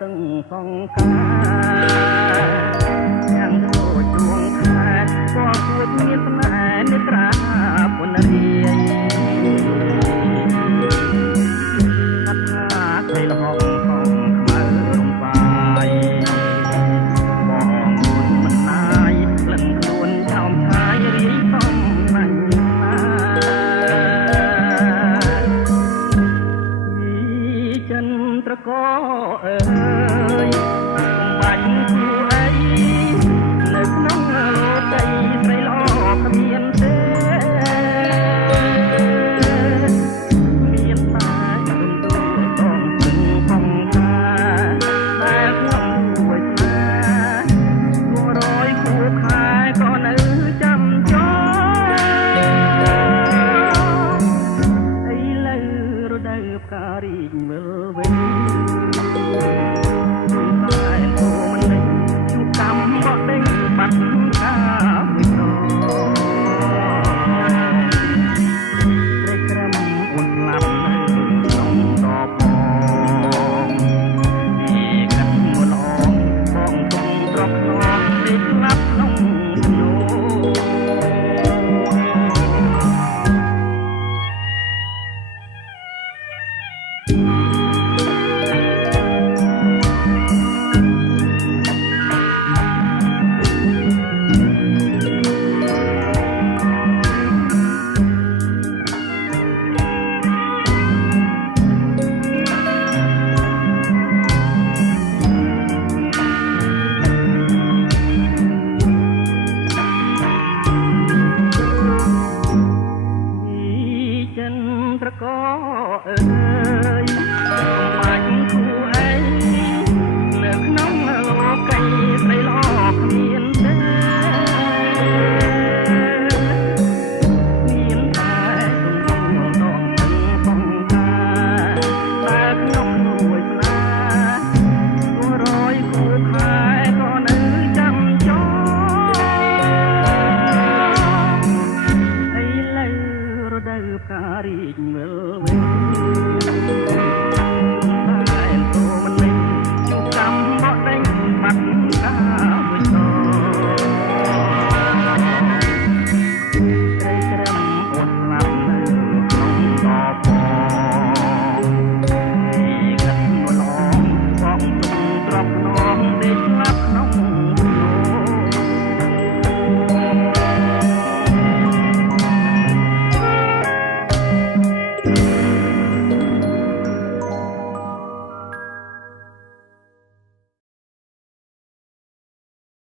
សឹងសង្ការទាំងរួចជួងខែក៏គួចមានស្នេហ៍នេត្រាពុនរាយអត់ថាស្រីល្ហងផងខ្មៅរំបាយបងមុនមិនណាយក្លិនខ្លួនចោមឆាយរីសំណាញ់ណាចិនត្រកអើយបាញ់គូអីនៅក្នុងលោដីស្រីល្អគ្មានទេមានតែទុំទួលต้องទឹងផងថាតែខ្ញុំរួចណាគួរយគួរខែក៏នៅចាំចោឥឡូវរដូវផ្ការីកមើលវិញបាត់ខាមួយក្រព្រៃក្រំអ៊ុនឡាប់នៅក្នុងដបបងពីកាត់មួលអងបងទុំត្រប់ខ្នងពេកស្លាប់ក្នុងនោត្រកអើយបាញ់គូអីនៅក្នុងលោកីស្រីល្អគ្មានទេមានតែទុំទួលដងទឹងផងថាតែខ្ញុំរួចណាគួររយគួរខែក៏នៅចាំចោឥឡូវរដូវផ្ការីកមើលវិញ